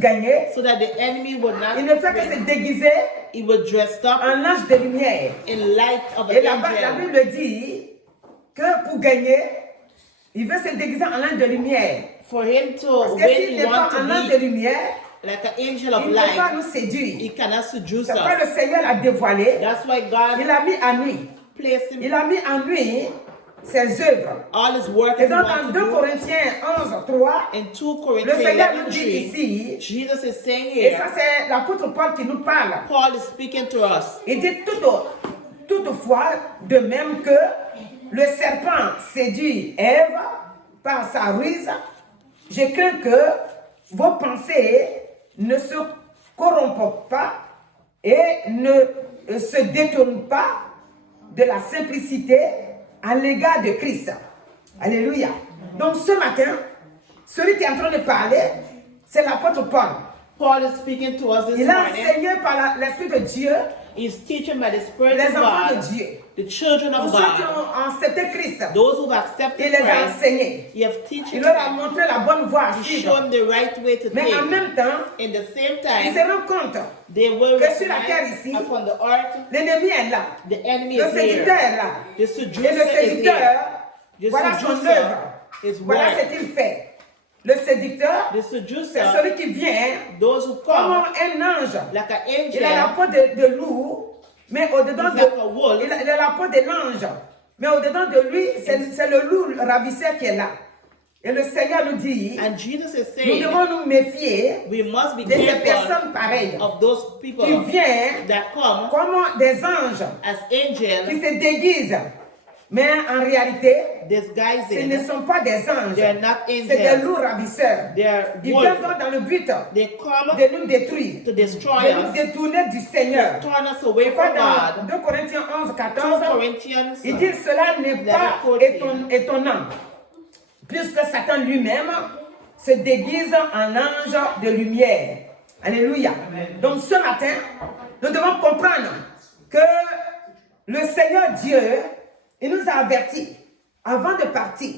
gagner. So that the enemy would not. Il ne fait que se déguiser He would dress up en ange de lumière. in light of Et an là-bas, la angel. Bible dit que pour gagner, il veut se déguiser en ange de lumière. For him to, Parce que when s'il he n'est pas wants en to ange de be lumière, like an angel il of ne peut pas light, nous séduire. he cannot seduce C'est pourquoi us. le Seigneur l'a dévoilé. That's why God Il a mis à nuit. placed him Il a mis en nuit ses œuvres. all his work Et that he donc wants en to 2 do. Corinthiens 11, 3, In 2 le Corinthians Seigneur 11, nous dit 3, ici, Jesus is saying et ça here, c'est l'apôtre Paul qui nous parle. Paul is speaking to us. Il dit toutefois, de même que le serpent séduit Ève par sa ruse, je crains que vos pensées ne se corrompent pas et ne se détournent pas de la simplicité à l'égard de Christ. Alléluia. Donc ce matin, celui qui est en train de parler, c'est l'apôtre Paul. Paul is speaking to us this Il a morning. enseigné par l'Esprit de Dieu He's teaching by the Spirit les of enfants God, de Dieu. the children Pour of ceux qui God, ont accepté Christ, those who have il accepted les a Christ. enseignés. He has teaching Il leur a them. montré la bonne voie à He's suivre. shown the right way to Mais en take. même temps, In the same ils se time, rendent compte they will que sur la terre recognize ici, upon the earth, l'ennemi est là. the enemy Le is séducteur here. est là. The Et seducer le is séducteur, here. The voilà son seducer œuvre. is Voilà work. ce qu'il fait. Le séducteur, The c'est seducer, celui qui vient those who comme come un ange. like an Il a la angel, peau de loup, mais au-dedans He's de... like a wolf. Il a la peau de l'ange. Mais au-dedans de lui, c'est le loup ravisseur qui est là. Et le Seigneur nous dit, and Jesus is nous saying, devons nous méfier we must be de ces careful personnes pareilles of those people qui viennent that come comme des anges, as qui angels, se déguisent. Mais en réalité, ce disguising. ne sont pas des anges. They're not C'est des angels. loups ravisseurs. They're Ils wolves. viennent donc dans le but They come de nous détruire, to destroy de nous us, détourner du Seigneur. turn us away Pourquoi from dans God. 2 Corinthiens 11, 2 14, Corinthians, il dit cela n'est pas 14. étonnant, puisque Satan lui-même se déguise en ange de lumière. Alléluia. Donc ce matin, nous devons comprendre que le Seigneur Dieu, il nous a avertis avant de partir.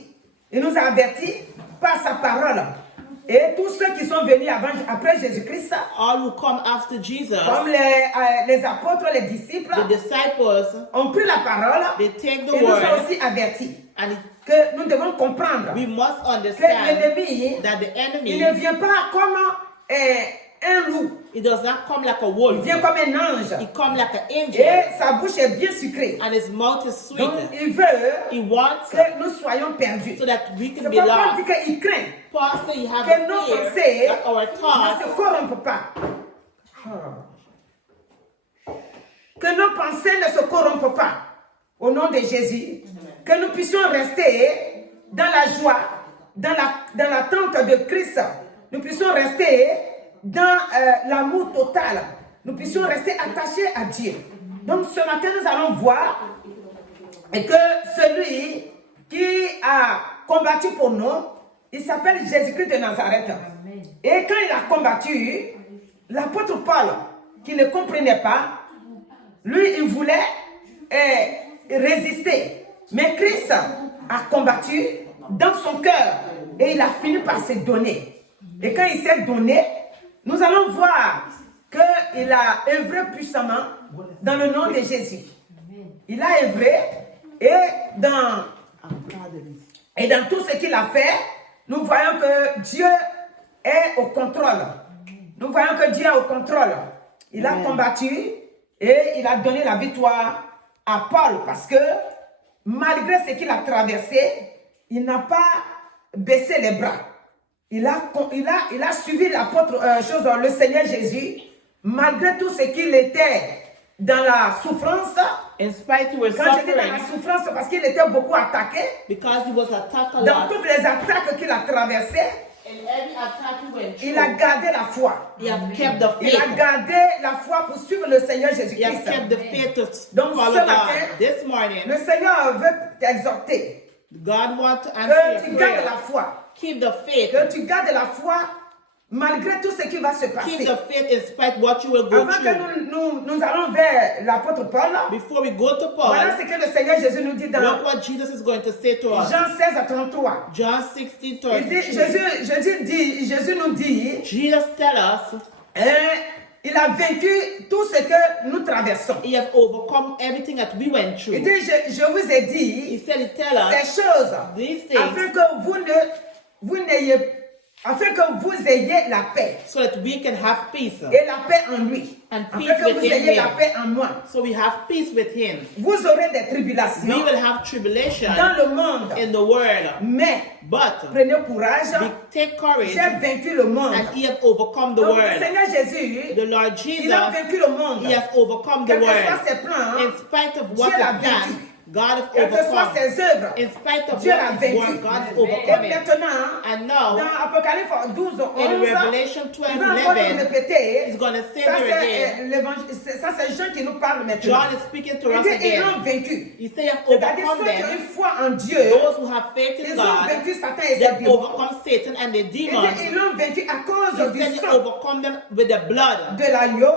Il nous a avertis par sa parole. Et tous ceux qui sont venus après Jésus-Christ, all who come after Jesus, comme les apôtres, les disciples, the disciples, ont pris la parole they take the et nous ont word, aussi avertis and que nous devons comprendre we must que understand l'ennemi, that the il ne enemy, vient pas comme un loup, it does not come like a il wolf. vient comme un ange. He comes like an angel, Et sa bouche est bien sucrée. and his mouth is sweet. Donc il veut He wants que nous soyons perdus. so that we C'est can be pourquoi Paul lost. dit qu'il craint Paul said you have que nos a fear pensées that our ne thoughts se corrompent pas. Que nos pensées ne se corrompent pas. Au nom de Jésus. Que nous puissions rester dans la joie, dans l'attente de Christ. Nous puissions rester dans l'amour total. Nous puissions rester attachés à Dieu. Donc ce matin, nous allons voir que celui qui a combattu pour nous, il s'appelle Jésus-Christ de Nazareth. Et quand il a combattu, l'apôtre Paul, qui ne comprenait pas, lui, il voulait résister. Mais Christ a combattu dans son cœur et il a fini par se donner. Et quand il s'est donné, nous allons voir qu'il a œuvré puissamment dans le nom de Jésus. Il a œuvré et dans tout ce qu'il a fait, nous voyons que Dieu est au contrôle. Nous voyons que Dieu est au contrôle. Il a combattu et il a donné la victoire à Paul parce que malgré ce qu'il a traversé, il n'a pas baissé les bras. Il a suivi l'apôtre, le Seigneur Jésus, malgré tout ce qu'il était dans la souffrance. in spite he was Quand je dis dans la suffering souffrance, parce qu'il était beaucoup attaqué, because he was attacked a dans lot. toutes les attaques qu'il a traversées, In every attack he went il a through, gardé la foi. he has kept the Il a faith. gardé la foi pour suivre le Seigneur He has Jésus-Christ. kept the faith to Donc, follow ce God. matin, This morning, Le Seigneur veut t'exhorter God wants to que answer tu your gardes la prayer. foi. Keep the faith. Que tu gardes la foi malgré tout ce qui va se Keep passer. the faith in spite what you will go Avant que through. nous allons vers l'apôtre Paul, Before we go to voilà Paul, ce que le Seigneur Jésus nous dit dans look what Jesus is going to say to us. Jean 16 à 33. John 16, Il dit, 33. Jésus nous dit, Jesus tell us il a vaincu tout ce que nous traversons. he has overcome everything that we went Il through. dit, je vous ai He dit said he tell us ces choses these things afin que afin que vous ayez la paix so that we can have peace. et la paix en lui. And Afin peace que vous within ayez him. la paix en moi. So we have peace with him. Vous aurez des We tribulations will have tribulation dans le monde, in the world. mais But prenez courage. take courage, J'ai vaincu le monde. and he has overcome the Donc, le world. Seigneur Jésus, The Lord il a Jesus, vaincu le monde. he has overcome the Quels que soient world. ses plans, In spite of what Dieu l'a he's done, vaincu. God has quelles que soient overcome. ses œuvres, In spite of Dieu l'a what he's vaincu. won, God has Et overcome it. maintenant, And dans now, Apocalypse 12, 11, in Revelation 12, il va encore nous 11, répéter. he's going to say Ça, there again. c'est ça, c'est Jean qui nous parle maintenant. John is speaking to Il us dit, ils again. l'ont vaincu. He said, he has C'est-à-dire overcome ceux qui ont them. une foi en Dieu, Those who have faith in ils ont God, vaincu Satan et they ses have démons. overcome Satan and the Il dit, demons. ils l'ont vaincu à cause He du said he sang overcome them with the blood de l'agneau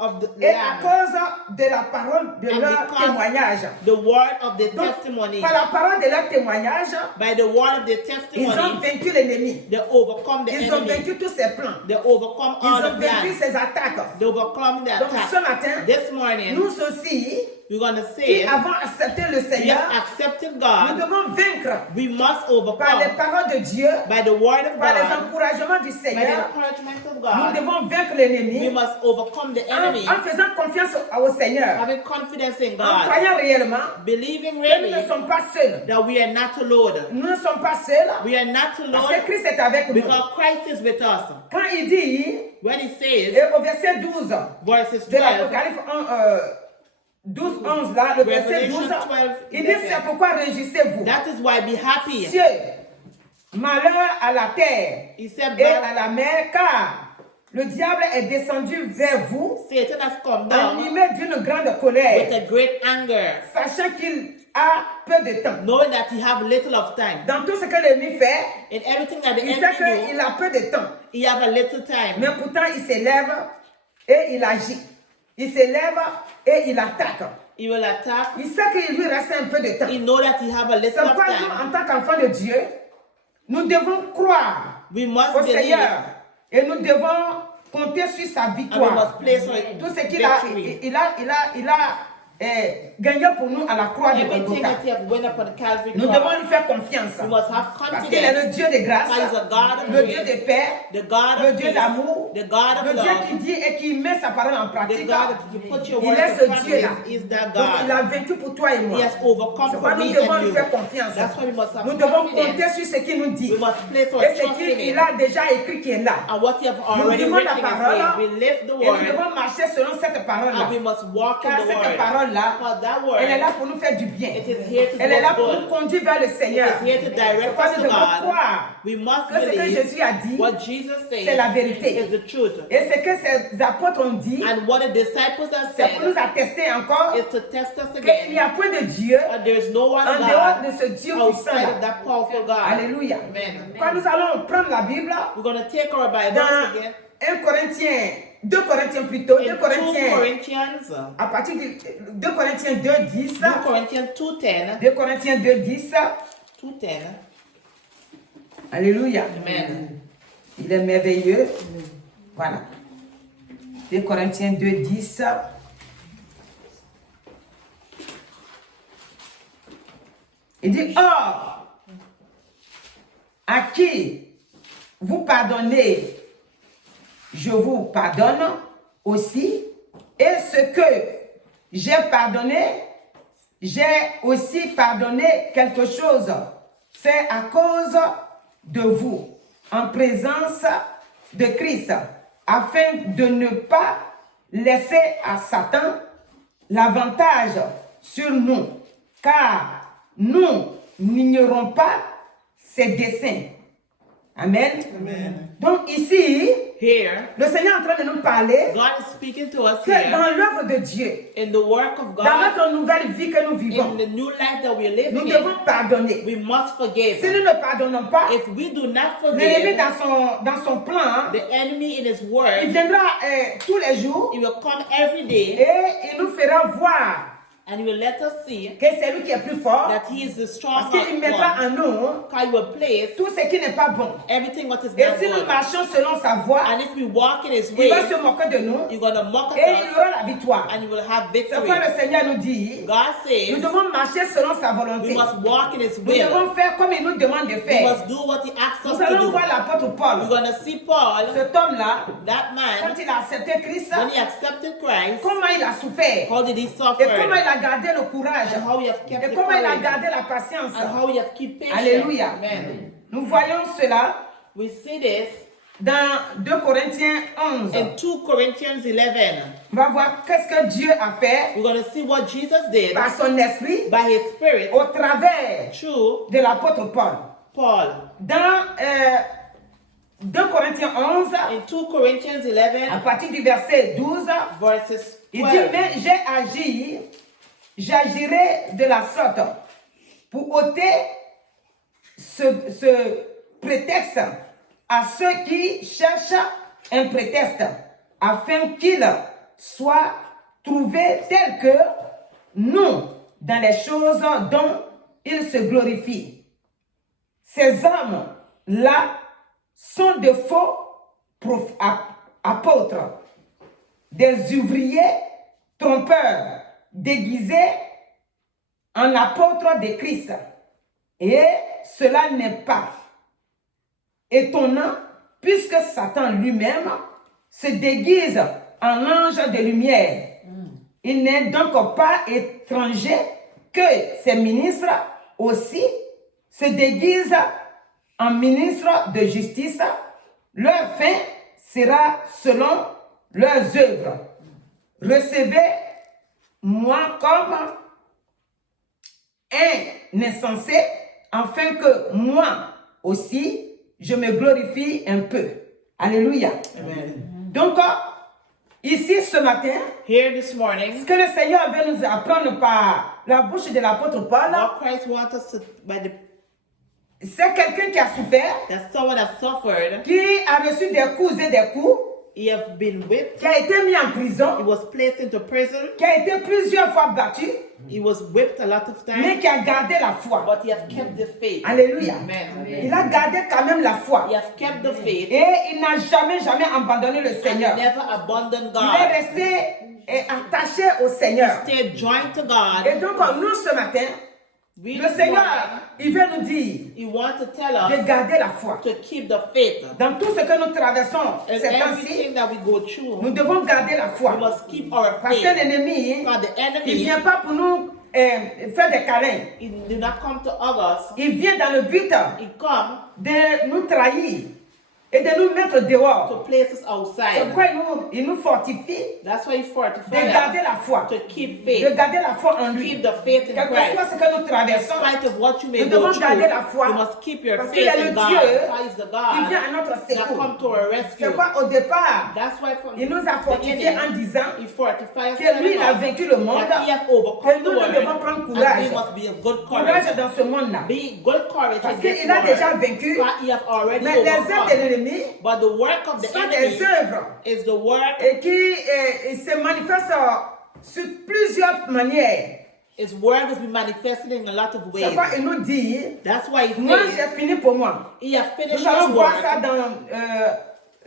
of the et à Lamb, cause de la parole de And leur because témoignage. the word of the Donc, testimony. par la parole de leur témoignage, By the word of the ils ont testimony, vaincu l'ennemi. they overcome the Ils ont enemy. vaincu tous ses plans. They overcome Ils all ont the vaincu plans. ses attaques. They overcome the Donc ce attack. matin, This morning, nous aussi, we're going to qui say, avons accepté le we Seigneur, have accepted nous God. devons vaincre We must par les overcome paroles de Dieu, by the word of par les God, encouragements du by the Seigneur. encouragement of Nous God. devons vaincre We l'ennemi must overcome the enemy, en faisant confiance au Seigneur, having confidence in en God, croyant réellement believing que nous really ne sommes pas seuls. that we are not alone. Nous ne sommes pas seuls We are not parce alone que Christ est avec nous. because Christ is with us. Quand il dit, When he says, et au verset 12 verses de 12, l'Apocalypse 12, 11, là, le verset 12, Revelation 12, il dit, c'est pourquoi réjouissez-vous. that is why be happy. Cieux, malheur à la terre He said, et but à la mer, car le diable est descendu vers vous, Satan has come down animé d'une grande with colère, a great anger, sachant qu'il a peu de temps. knowing that he have little of time. Dans tout ce que l'ennemi fait, In everything that the il sait enemy qu'il do, a peu de temps. he have a little time. Mais pourtant, il s'élève et il agit. Il s'élève et il attaque. He will attack. Il sait qu'il lui reste un peu de temps. He know that he have a C'est little of pourquoi nous, time. en tant qu'enfants de Dieu, nous devons croire We must au believe Seigneur et nous devons compter sur sa and we victoire. must place our Tout ce qu'il a, victory. il a gagné pour nous à la croix de Everything Golgotha. that he has went upon Calvary Nous devons cross. lui faire confiance. We must have Parce qu'il est le confidence. Dieu de grâce, God is a God of le Dieu grace, de paix, the God le of Dieu peace, d'amour, the God le of Dieu love, qui dit et qui met sa parole en the pratique. God that you put your Il word est to ce Dieu-là. practice is that Donc il God. a vaincu pour toi et moi. He has overcome C'est for pourquoi nous me devons and lui you. faire confiance. That's why we must have Nous devons compter confidence. sur ce qu'il nous dit. We must place our Et ce trust in qu'il Him. a déjà écrit qui est là. And what you have Nous already vivons la written is parole here. We live the et nous word devons marcher selon cette parole-là. and we must walk in Car the cette word. parole-là, Because that elle est word, là pour nous faire du bien. it is here to Elle est là do pour us nous good. conduire vers le Seigneur. It is here to direct Pourquoi us nous to devons God. croire We must que ce que believe Jésus a dit, what Jesus c'est said la vérité. is the truth. Et ce que ces apôtres ont dit, And what the disciples have c'est pour nous said attester encore is to test us qu'il n'y again. a point de Dieu And there is no one en dehors God de ce Dieu outside of puissant. that powerful God. Alléluia. Amen. Quand nous allons prendre la Bible, We're going to take our Bibles dans again 1 Corinthiens, 2 Corinthiens plutôt, 2 in 2 Corinthiens, Corinthians, à partir de 2 Corinthiens 2, 10, 2 Corinthians 2:10, 2 Corinthiens 2, 10, 2:10. Alléluia. Amen. Il est merveilleux. Voilà. 2 Corinthiens 2, 10. Il dit, or, à qui vous pardonnez, je vous pardonne aussi. Et ce que j'ai pardonné, j'ai aussi pardonné quelque chose. C'est à cause de vous, en présence de Christ, afin de ne pas laisser à Satan l'avantage sur nous, car nous n'ignorons pas ses desseins. Amen. Amen. Donc ici, Here, le Seigneur est en train de nous parler God is speaking to us que here dans l'œuvre de Dieu, in the work of dans God, notre nouvelle vie que nous vivons, in the new life that we're nous living devons in. pardonner. We must forgive. Si nous ne pardonnons pas, If we do not l'ennemi forgive, dans son plan, the enemy in his il word, viendra tous les jours he will come every day et il nous fera voir and he will let us see que c'est lui qui est plus fort, that he is the strong parce qu'il mettra one. en nous Because he will place tout ce qui n'est pas bon. everything what is Et not si nous good. marchons selon sa voie, And if we walk in his il way, va se moquer de nous you're going to mock et at il us aura la victoire. and you will have C'est victory. pourquoi le Seigneur nous dit, God nous says devons marcher selon sa volonté. we must walk in his Nous will. devons faire comme il nous demande de We faire. must do what he asks us Nous to allons do. voir l'apôtre Paul. We're going to see Paul, Cet homme-là, that quand man, il a accepté Christ, when he accepted Christ, comment il a souffert. how did he Et suffer? comment il a gardé le courage. And how he has kept Et the comment il a courage. gardé la patience. And how he has kept patience. Alléluia. Amen. Nous voyons cela We see this dans 2 Corinthiens 11. in 2 Corinthians 11. On va voir qu'est-ce que Dieu a fait We're going to see what Jesus did par son esprit by his Spirit au travers through de l'apôtre Paul. Paul. Dans 2 Corinthiens 11, In 2 Corinthians 11, à partir du verset 12, verses il 12. dit, mais j'agirai de la sorte pour ôter ce prétexte à ceux qui cherchent un prétexte, afin qu'ils soient trouvés tels que nous dans les choses dont ils se glorifient. Ces hommes-là sont de faux apôtres, des ouvriers trompeurs, déguisés en apôtres de Christ. Et cela n'est pas étonnant, puisque Satan lui-même se déguise en ange de lumière. Il n'est donc pas étranger que ses ministres aussi se déguisent en ministres de justice. Leur fin sera selon leurs œuvres. Recevez-moi comme un insensé, afin que moi aussi, je me glorifie un peu. Alléluia. Amen. Donc, ici ce matin, Here this morning, ce que le Seigneur veut nous apprendre par la bouche de l'apôtre Paul, what Christ wants us to, by the, c'est quelqu'un qui a souffert, that someone has suffered, qui a reçu des coups et des coups, he has been whipped, qui a été mis en he prison, was placed into prison, qui a été plusieurs fois battu, he was whipped a lot of mais times, qui a gardé la foi. but he has kept the faith. Alléluia. Amen. Il a gardé quand même la foi. He has kept the faith. Et il n'a jamais abandonné le And Seigneur. he never abandoned Il est God. resté attaché au Seigneur. Stay joined to God. Et donc, nous, ce matin, We le Seigneur, il veut nous dire He wants to tell de us garder la foi. to keep the faith. Dans tout ce que nous traversons In ces temps-ci, everything that we go through, nous devons garder la foi. we must keep our Parce que faith. l'ennemi, Because the il ne enemy, vient pas pour nous faire des câlins. he do not come to us. Il vient dans le but He come de nous trahir et de nous mettre dehors. to place us C'est outside. pourquoi il nous fortifie That's why he de fortified garder us la foi. to keep De faith. garder la foi en lui. Keep the faith in Quel que soit Christ. ce que nous In traversons, spite of what you may nous go devons through, garder la foi. you must keep your Parce qu'il y faith a le in God. Dieu Because he's the qui vient à God notre that secours. come to our C'est rescue. pourquoi au départ, That's why from il nous a the fortifiés en beginning, disant he fortifies us, que lui, il a telling us vaincu le monde, that he has que overcome the nous, nous world, devons prendre and courage. we must be of good Courage courage. dans ce monde-là. Be good courage Parce in this qu'il a déjà world. vaincu, Because he has already mais les œuvres de overcome. l'ennemi But the work of the sont des enemy œuvres is the work, et qui se manifestent sur plusieurs manières. his word has been manifested in a lot of C'est ways. pourquoi il nous dit, That's why he moi says j'ai fini pour moi. he has finished Nous allons his voir ça work. dans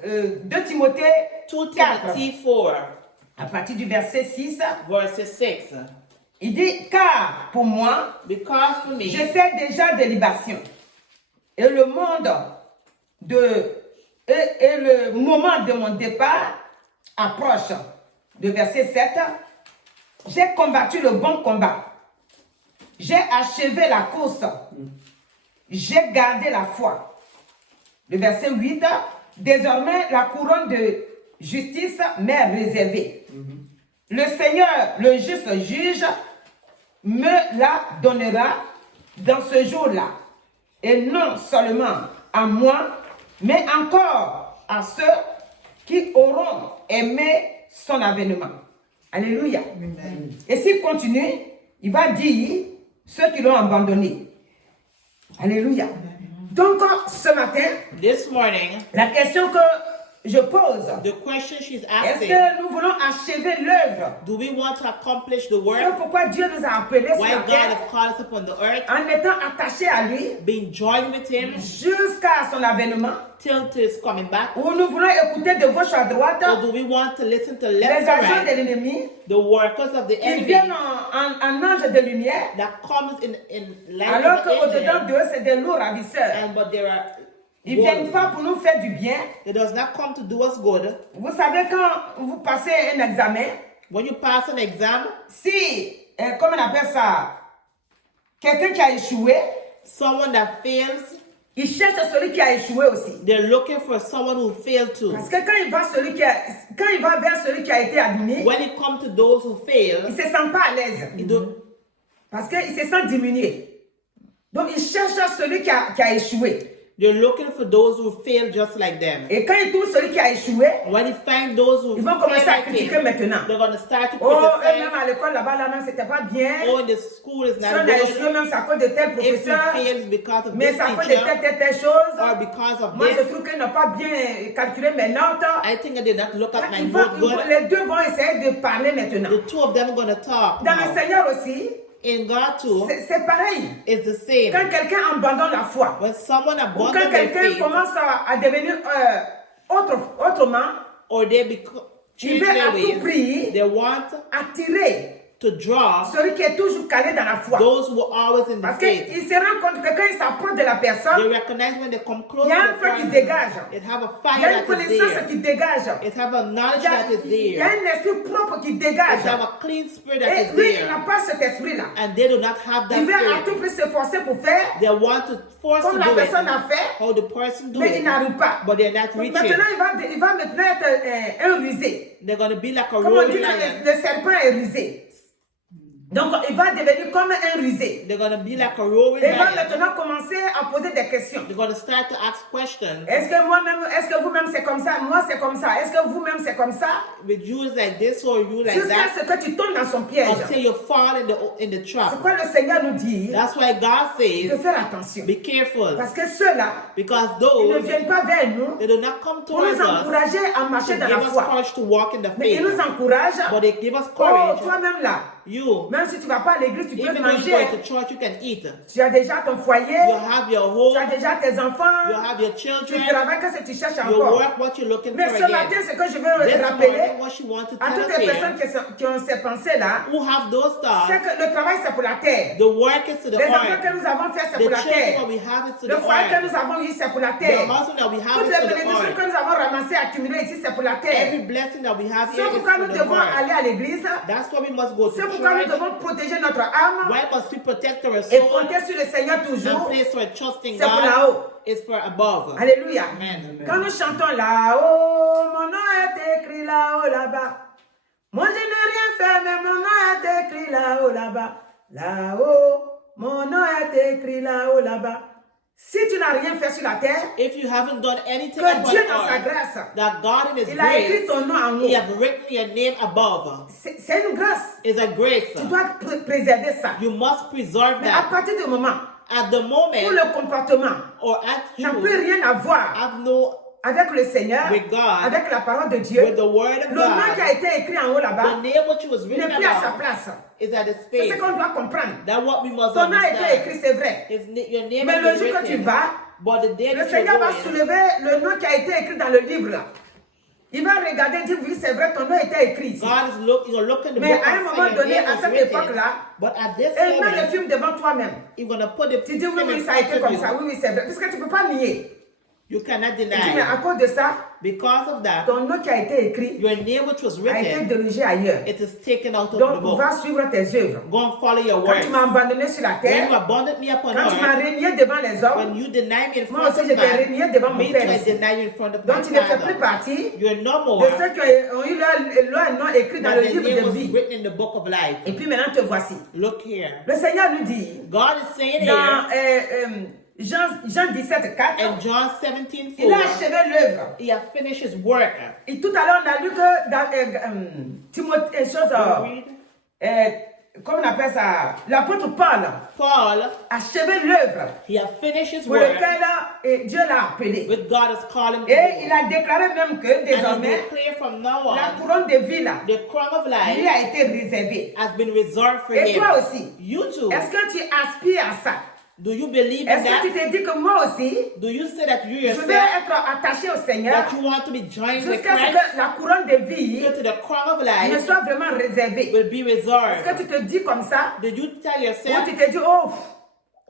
2 Timothée 2 4, Timothy 4, à partir du verset 6. verse 6. Il dit, car pour moi, Because for me, je sais déjà des libations. Et le moment de mon départ approche. De verset 7. J'ai combattu le bon combat. J'ai achevé la course. J'ai gardé la foi. Le verset 8. Désormais, la couronne de justice m'est réservée. Le Seigneur, le juste juge, me la donnera dans ce jour-là. Et non seulement à moi, mais encore à ceux qui auront aimé son avènement. Alléluia. Et s'il continue, il va dire ceux qui l'ont abandonné. Alléluia. Donc, ce matin, This morning, la question que je pose, the question she's est-ce asking, que nous voulons achever l'œuvre? do we want to accomplish the C'est work? pourquoi Dieu nous a appelés sur Why la God terre has called us upon the earth, en étant attachés à lui being joined with Him jusqu'à son avènement, till to His coming back? où nous voulons écouter de gauche à droite Or do we want to listen to les left and agents de right, l'ennemi the workers of the qui enemy viennent en ange de lumière, that comes in light alors of the qu'au-dedans angel, d'eux, c'est des lourds ravisseurs. but there are Ils ne viennent wolves. pas pour nous faire du bien. It does not come to do us good. Vous savez, quand vous passez un examen, When you pass an exam, si, comment on appelle ça, quelqu'un qui a échoué, someone that fails, il cherche celui qui a échoué aussi. they're looking for someone who failed too. Parce que quand il va vers celui qui a été admis, When it comes to those who fail, il ne se sent pas à l'aise. you don't, Parce qu'il se sent diminué. Donc, il cherche celui qui a échoué. they're looking for those who fail just like them. Et quand il trouve celui qui a échoué, When you find those who ils vont fail commencer à like critiquer him, maintenant. they're going to start to Oh, criticize. même à l'école là-bas, là-même, c'était pas bien. Oh, in the school is Si not on a good. échoué, même c'est à cause de tel If professeur. he fails because of Mais this c'est à cause de teacher telle chose. or because of Moi, je this, trouve qu'ils n'ont pas bien calculé mes notes. I think I did not look at my Ils note vont- good. les deux vont essayer de parler maintenant. The two of them are going to talk Dans le now. Seigneur aussi, In God too, c'est pareil. it's the same. Quand quelqu'un abandonne la foi, When someone ou abandons quand their quelqu'un faith, commence à devenir autrement, or they il change veut their à tout ways, prix they want attirer to draw celui qui est toujours calé dans la foi. those who are always in the Parce faith. qu'il se rend compte que quand il s'approche de la They personne, recognize when they come close il y to a the un feu qui person, dégage. it have a Il y a fire une that is connaissance there. qui dégage. It have a knowledge Il y a, that is il y a there. un esprit propre qui It dégage. have a clean spirit that Et is lui, il n'a there. pas cet esprit-là. And they do not have that Il veut à tout spirit. prix s'efforcer pour faire They want to force comme to la do it personne a fait, how the person do mais il it, n'arrive pas. but they're not Donc reaching. maintenant, il va maintenant être un rusé. They're going to be like a Comme on dit roaring que lion. le serpent est rusé. Donc, il va devenir comme un rusé. They're going to be like a roaring Il va lion. maintenant commencer à poser des questions. They're going to start to ask questions. Est-ce que moi-même, est-ce que vous-même c'est comme ça? Moi c'est comme ça. Est-ce que vous-même c'est comme ça? With you is like this or you like Jusqu'à that ce que tu tombes dans son piège. until you fall in the C'est trap. quoi le Seigneur nous dit? That's why God De says, faire attention. be careful. Parce que ceux-là, Because ils ne those, viennent pas vers nous they do not come pour towards nous us encourager à to marcher dans give la us foi. courage to walk in the Mais ils faith. nous encouragent. But they give us Oh, courage. toi-même là, You, même si tu ne vas pas à l'église, tu peux even though you manger. go to church, you can eat. Tu as déjà ton foyer, You have your tu as home, déjà tes enfants, you have your tu children, travailles, qu'est-ce que tu cherches you encore? work what you're looking Mais for ce matin, again. ce que je veux This rappeler morning, what you want to à tell toutes us les here, personnes qui ont ces pensées-là, who have those c'est thoughts, que le travail c'est pour la terre. the work is to the Les enfants que earth. nous avons fait, c'est The pour la children terre. that we have is to Le the foyer que earth. nous avons eu, c'est pour la The terre. husband that we have Toutes is les to the bénédictions que earth. nous avons ramassées, accumulées ici, c'est pour la terre. Every blessing that we have C'est here is pourquoi for nous the devons earth. aller à l'église. That's why we must go to C'est pourquoi nous church. devons protéger notre âme Why must we protect our et soul compter sur le Seigneur and toujours. place our trust in C'est pour God? là-haut. It's for above. Alléluia. Amen. Quand nous chantons là-haut, mon nom est écrit là-haut, là-bas. Moi, je n'ai rien fait, mais mon nom est écrit là-haut, là-bas. Là-haut, mon nom est écrit là-haut, là-bas. Si tu n'as rien fait sur la terre, If you haven't done anything que upon Dieu dans sa earth, grâce, that God in His il a écrit grace, ton nom en haut. He has written your name above. C'est une grâce. It's a grace. Tu dois préserver ça. You must preserve Mais à that. partir du moment At the où moment le comportement or at n'a you plus rien à voir have no avec le Seigneur, with God, avec la parole de Dieu, with the word of le nom qui God, a été écrit en haut the là-bas name which was n'est written plus à sa about place. is at the C'est ce space. qu'on doit comprendre. That's what we must Ton nom a été understand. écrit, c'est vrai. Your name Mais is le jour que tu written, vas, but the day le that Seigneur you're va going, soulever le nom qui a été écrit dans le livre là. Il va regarder et dire, oui, c'est vrai, ton nom a été écrit ici. God is looking, you're looking the Mais book à un and moment say your donné, name à is cette written, époque-là, but at this et il met le moment, film devant toi-même. you're going to put the Tu dis, oui, film oui, in ça a front été of comme you. ça, oui, oui, c'est vrai. Puisque tu ne peux pas nier. You cannot Tu dis, mais à deny. cause de ça, Because of that, ton nom qui a été écrit your name which was a été written, dirigé ailleurs. it is taken out of the Donc, book. va suivre tes œuvres. Go and follow your Quand words. tu m'as abandonné sur la When you terre, abandoned me upon quand tu m'as earth, régné devant les hommes, when you deny me in moi front aussi of je t'ai man, régné devant mon me too Père I ici. deny you in front of Donc my tu ne fais plus Father. partie You're no de more ceux qui ont eu leur nom écrit dans that le the livre name de was vie. written in the book of life. Et puis maintenant te voici. Look here. Le Seigneur nous dit God is saying dans here Jean 17, 4, In John 17:4, il a achevé l'œuvre. he had finished his work. Et tout à l'heure, on a lu que dans Timothée, comment on appelle ça? L'apôtre Paul Paul, a achevé l'œuvre he had finished his pour work, laquelle Dieu l'a appelé. which God has called him to Et il do. a déclaré même que And he désormais, declared from now la on, couronne de vie là, the crown of lui life a été réservée. has been reserved for Et him. toi aussi, You too. est-ce que tu aspires à ça? Do you believe in Est-ce que tu that? te dis que moi aussi, Do you say that you je vais yourself, être attaché au Seigneur that you want to be joined with jusqu'à ce Christ, que la couronne de vie so to the crown of me life soit vraiment réservée? will be Est-ce que reserved? tu te dis comme ça? Did you tell Ou yourself, tu te dis, oh,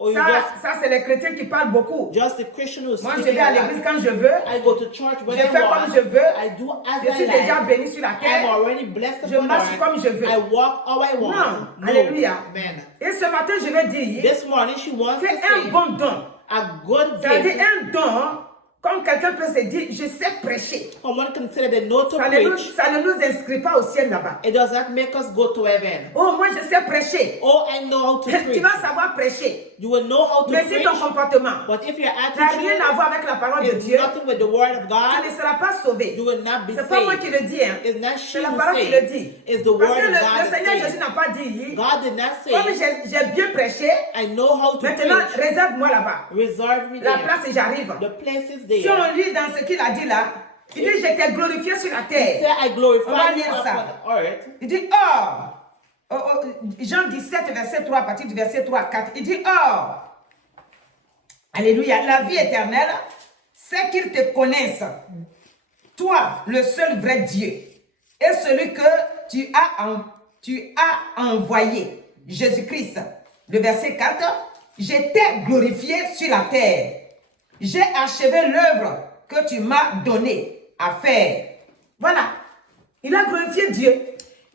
or you ça c'est les chrétiens qui parlent beaucoup. just the Christian who's Moi, je speaking vais à a lot? l'église quand je veux. I go to church when Je I fais want. comme je veux. I do as Je suis I déjà like. béni sur la I'm terre. already blessed Je upon marche earth. comme je veux. I walk how I want. Non. No. Alléluia. Amen. Et ce matin, je vais dire, This morning she wants to c'est un say bon don. a good C'est-à-dire gift. un don, comme quelqu'un peut se dire, je sais prêcher. Someone consider the no to Ça ne, nous, preach. ça ne nous inscrit pas au ciel là-bas. It does not make us go to heaven. Oh, moi je sais prêcher. Oh, I know how to Tu preach. vas savoir prêcher. You will know how to Mais si preach. ton comportement But if your n'a rien à attitude voir avec la parole de is Dieu, nothing with the word of tu God, ne seras pas sauvé. you will not be C'est pas moi qui saved. le dis, hein. It's not she C'est la who parole qui le says. dit. It's the Parce word que of le God Seigneur that Jésus says. n'a pas dit, God did not comme say, j'ai bien prêché, I know how to maintenant preach. réserve-moi là-bas. Reserve me La there. place et j'arrive. The place is Si there. on lit dans ce qu'il a dit là, il dit, je t'ai glorifié sur la He said, terre. I On va glorify you lire ça. upon earth. Il dit, or, Jean 17, verset 3, à partir du verset 3 à 4, il dit, or, alléluia, la vie éternelle, c'est qu'ils te connaissent, toi, le seul vrai Dieu, et celui que tu as envoyé, Jésus-Christ. Le verset 4, je t'ai glorifié sur la terre. J'ai achevé l'œuvre que tu m'as donnée à faire. Voilà. Il a glorifié Dieu.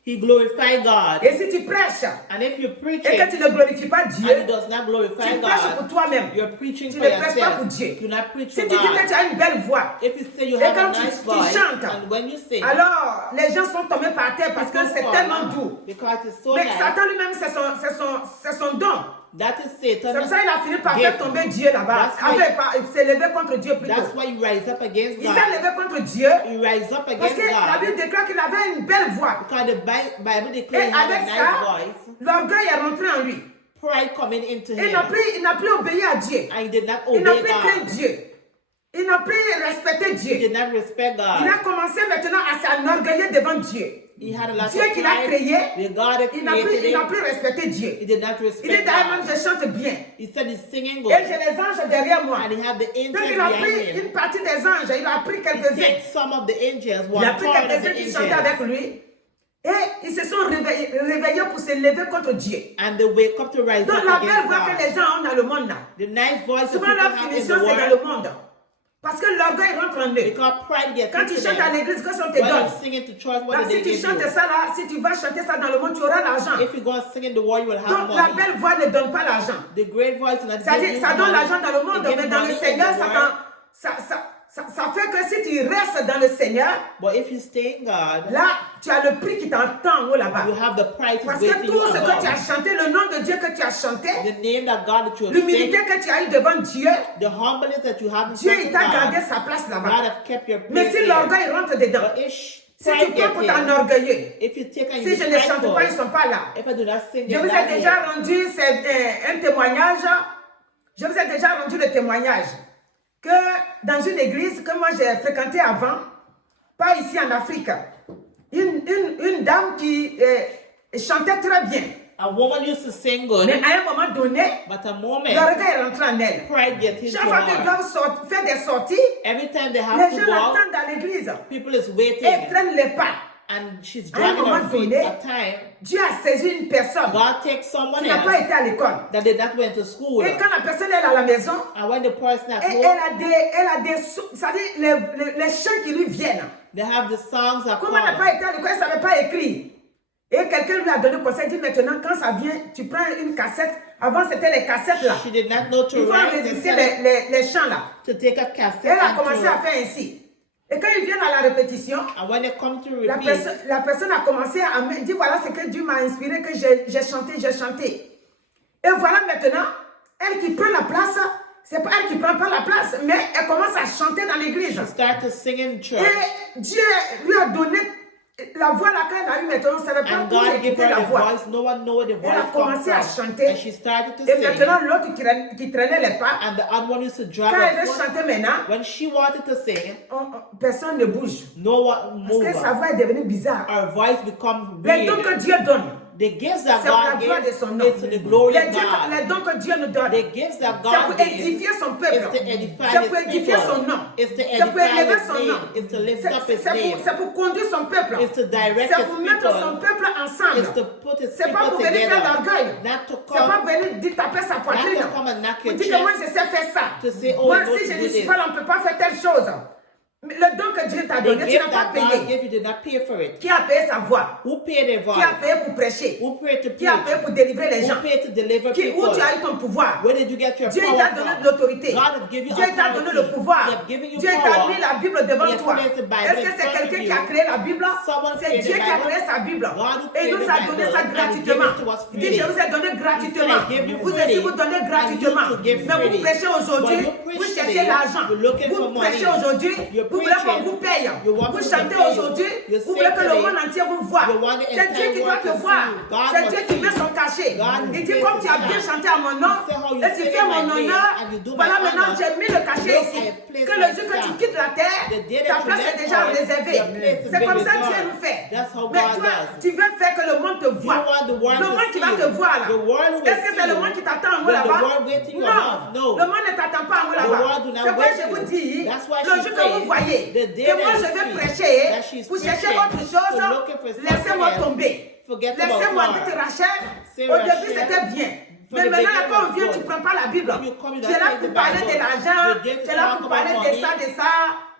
He glorified God. Et si tu prêches And if you preach et que it tu ne glorifies pas and it Dieu, does not glorify tu prêches pour God, toi-même. you're preaching Tu for ne prêches pas pour yourself. Dieu. Do not preach Si for tu dis que God. tu as une belle voix, If you say you et have a quand nice tu voice, chantes, and when you sing, alors les gens sont tombés par terre parce que people c'est fall tellement down doux. because it's so Mais nice. Satan lui-même, c'est son don. That is C'est Satan. pour ça qu'il a fini par gift. faire tomber Dieu là-bas. That's why- Il s'est levé contre Dieu plutôt. That's why you rise up against Il God. s'est levé contre Dieu You rise up parce against que la Bible God. déclare qu'il avait une belle voix. Because the Bible Et declares he had a avec nice ça, voice. l'orgueil est rentré en lui. Pride coming into Il him. n'a plus obéi à Dieu. And he did not Il n'a obey plus craint God. Dieu. Il n'a plus respecté He Dieu. did not respect Il a God. commencé maintenant à s'enorgueiller devant Dieu. He had a lot Dieu of qu'il a pride. créé, The God that il n'a created him, plus respecté Dieu. he did not Il dit respect d'ailleurs, God. je chante bien. He said he's singing Et good. j'ai les anges derrière moi. And he had the Donc angels il a behind pris him. une partie des anges, il a pris He quelques-uns. took some of the angels, Il a one pris third of quelques-uns the qui chantaient avec angels. lui. Et ils se sont réveillés pour se lever contre Dieu. And they wake up to rise Donc up la belle against voix que God. les gens ont dans le monde là. The nice voice that Souvent people leur have in finition the c'est dans world, le monde. Parce que l'orgueil rentre en eux. because pride gets Quand tu into chantes à them. l'église, qu'est-ce qu'on te When donne? you sing it to church, what Donc did si they tu give chantes you? ça là, si tu vas chanter ça dans le monde, tu auras l'argent. If you go and sing in the world, you will have Donc la money. belle voix ne donne pas l'argent. The great voice will not give C'est-à-dire, you ça donne money. l'argent dans le monde, It gives mais dans le money in Seigneur, the world. ça fait que si tu restes dans le Seigneur, But if you stay in God, là, tu as le prix qui t'entend en haut là-bas. you have the price Parce waiting que you tout ce que tu as above. chanté, le nom de Dieu que tu as chanté, The name that God that you have l'humilité said, que tu as eue devant Dieu, the humbleness that you have in Dieu front il of t'a gardé God, sa place God là-bas. have kept your Mais place si there. l'orgueil rentre dedans, But if si tu pride prends pour gets in, t'enorgueiller, if you take and si you je ne chante pas, ils ne prideful, sont pas là. if I do not sing Je it vous ai that déjà way, rendu un témoignage. Je vous ai déjà rendu le témoignage que dans une église que moi j'ai fréquentée avant, pas ici en Afrique, une dame qui chantait très bien. a woman used to sing good, Mais à un moment donné, but a moment, l'orgueil est rentré en elle. pride gets into Chaque fois qu'ils her. doivent faire des sorties, Every time they have les to gens go out, l'attendent dans l'église people is et waiting, prennent les pas. and she's À un dragging moment her feet. donné, At time, Dieu a saisi une personne God takes someone qui n'a pas else été à l'école. that did not went to school, Et quand la personne est à la maison, and when the person at et home, elle a des c'est-à-dire les chants qui lui viennent. they have the songs that Comme elle n'a come. pas été à l'école, elle ne savait pas écrire. Et quelqu'un lui a donné conseil, dit maintenant quand ça vient, tu prends une cassette. Avant c'était les cassettes là. She did not know to Il faut write and enregistrer tell les chants là. to take a cassette Elle a and commencé à to, faire ainsi. Et quand ils viennent à la répétition, and when they come to la repeat, personne a commencé à me dire voilà ce que Dieu m'a inspiré, que j'ai chanté. Et voilà maintenant, elle qui prend la place, c'est pas elle qui prend pas la place, mais elle commence à chanter dans l'église. She started to sing in church. Et Dieu lui a donné la voix laquelle elle a eu maintenant, on ne savait pas And où God gave écouter her la the voix. voice. No one knew where the Elle a voice come commencé à from. chanter. And she started to Et sing. maintenant, l'autre qui traînait les pas, And the other one used to drag quand elle her veut foot. chanter maintenant, When she wanted to sing, personne ne bouge. no one Parce que moved. sa voix est devenue bizarre. Her voice become Les dons weird. que Dieu donne, The gifts that c'est pour la God gloire de gave son nom. is to the glory Les of God. dons que Dieu nous donne, The gifts that c'est pour God gave édifier son is peuple. to edify C'est pour His édifier son people. nom. Is to C'est pour edify élever His son nom. name. Is to lift up His C'est name. pour conduire son peuple. Is to direct C'est His pour mettre son people. peuple ensemble. Is to put His C'est pas people pour venir faire together. l'orgueil. Not to C'est pas come, venir dire taper sa poitrine. not to come and knock Pour your dire que moi chest. je sais faire ça. To say, oh, Moi I know si to je do ne suis this. pas là, on ne peut pas faire telle chose. Mais le don que Dieu t'a The donné, tu gift n'as pas that God payé. gave you did not pay for it. Qui a payé sa voix? Who paid their Qui a voice? payé pour prêcher? Who paid to Qui a payé preach? pour délivrer les Who gens? paid to deliver Où people? tu as eu ton pouvoir? Where did you get your Dieu power t'a donné de from? l'autorité. God has given you Dieu t'a donné le authority. pouvoir. He has given you Dieu t'a power. mis la Bible devant He has toi. placed the Bible Est-ce que in c'est front of quelqu'un you. qui a créé la Bible? Someone C'est created Dieu the qui a Bible. créé sa Bible. God who Et il created nous the a donné Bible ça and gratuitement. gave it to us Il dit, je freely. vous ai donné gratuitement. He gave you Vous freely. aussi, vous donnez gratuitement. And you to give Mais vous freely. prêchez aujourd'hui, But you preach vous cherchez today, l'argent. you're looking for Vous money. prêchez aujourd'hui, You're vous voulez qu'on preaching. vous paye. You want Vous people to chantez pay you. aujourd'hui, You vous voulez sing que le today. monde entier vous voit. You want the C'est Dieu entire qui doit world te to voir. see you. God C'est must Dieu qui see met you. son cachet. God Il dit, places comme tu as his bien hand. chanté à mon nom, You say how you et tu sing fais in mon my name, honneur, and you do my voilà maintenant honor. j'ai mis le cachet Look, ici. I have placed Que le my jour que tu stamp. quittes la terre, The day ta that you place est left déjà earth, réservée. your place has C'est been comme ça que Dieu reserved. nous fait. That's how Mais God toi, does. tu veux faire que le monde te voit. want the world Le to monde qui see va you. te voir là. The world will Est-ce que see c'est le you. monde qui t'attend en haut Will the là-bas? world wait in your Non. house? No. Le monde ne t'attend pas en haut The là-bas. world do not C'est pourquoi wait je you. vous dis, That's why le she jour que vous said, voyez the day que moi that je you vais see prêcher, that she's vous cherchez preaching, autre chose, for looking for laissez-moi something else. tomber. Forget about Laissez-moi God. dire Rachel, Say, au début Rachel, c'était bien. for Mais the maintenant, beginning quand on was vient, good. tu ne prends pas la Bible. When you come, you Tu es don't là take pour the parler Bible. de l'argent, You're there to tu es là talk pour about parler de ça, money. de ça.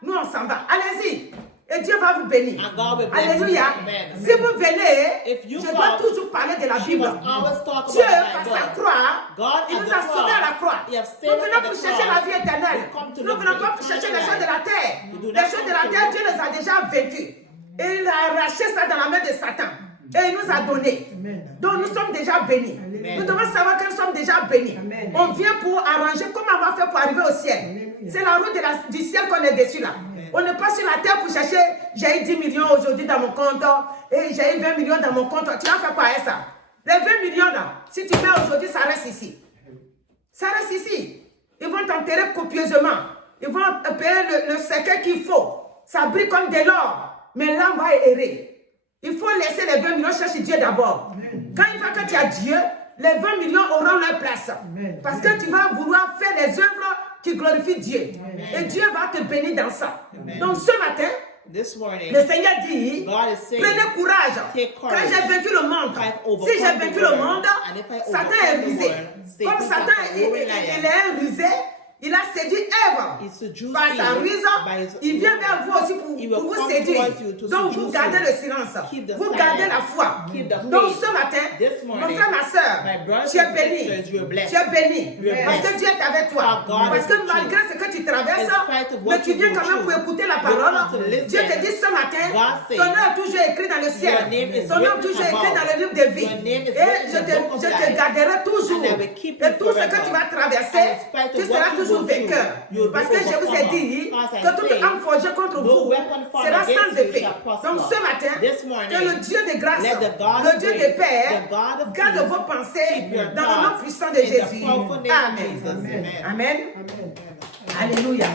Nous, on s'en va. Allez-y. Et Dieu va vous bénir. And God will bless you. Alléluia. Amen. Si vous venez, If you je dois come, toujours parler de la she Bible. must always talk Dieu, about the par sa Bible. croix, God il at nous the a sauvés à la croix. cross, He has Nous saved us venons at pour the chercher cross. la vie éternelle. We come to Nous live venons the pas pour chercher les eternal choses de la terre. We do not Les choses de la come to terre, live. Dieu les a déjà vaincus. Et il a arraché ça dans la main de Satan. Et il nous a donné. Donc nous sommes déjà bénis. Amen. Nous devons savoir que nous sommes déjà bénis. Amen. On vient pour arranger comment on va faire pour arriver au ciel. C'est la route du ciel qu'on est dessus là. On n'est pas sur la terre pour chercher, j'ai eu 10 millions aujourd'hui dans mon compte, et j'ai eu 20 millions dans mon compte. Tu vas faire quoi avec ça? Les 20 millions là, si tu mets aujourd'hui, ça reste ici. Ça reste ici. Ils vont t'enterrer copieusement. Ils vont payer le cercueil qu'il faut. Ça brille comme de l'or. Mais l'âme va errer. Il faut laisser les 20 millions chercher Dieu d'abord. Quand il va que tu as Dieu, les 20 millions auront leur place. Parce que tu vas vouloir faire les œuvres qui glorifient Dieu. Et Dieu va te bénir dans ça. Donc ce matin, This morning, le Seigneur dit, God is saying, prenez courage. take courage. Quand j'ai vaincu le monde, I've overcome si j'ai the vaincu world, le monde, and if I Satan overcome est the rusé. world, Comme Satan Satan is a roaring lion. il est un rusé, il a séduit Ève He seduced par sa Eve ruse. by his Il vient vers vous aussi He pour will vous come séduire. towards you to Donc vous seduce gardez you. le silence. Keep the Vous silence. gardez la foi. Keep the Donc faith. ce matin, This mon morning, frère, ma soeur, my brothers tu es and béni. sisters, you are blessed. Tu es béni. You are Parce que blessed. Dieu est avec toi. God Parce is que with malgré you. ce que tu traverses, In spite of what mais tu you viens go quand même pour through, écouter la you parole. want to listen. Dieu te dit ce matin, God says, ton nom est toujours écrit dans le ciel. your name is Ton nom est written toujours écrit above. dans le livre de vie. Your name is Et written je in the book of te life. garderai toujours. And I will keep Et you tout ce que forever. tu vas traverser, And in spite of tu what seras you toujours go through, vainqueur. you will be Parce que je vous ai overcomer. dit Because I que toute say, arme forgée contre no vous weapon formed sera against sans you effet. shall prosper. Donc ce matin, This morning, que le Dieu de grâce, let the God le of Dieu grace, de paix, the God of garde peace, vos pensées keep your dans le nom thoughts puissant de in the Jésus. powerful name of Amen. Jesus. Amen. Amen. Alléluia.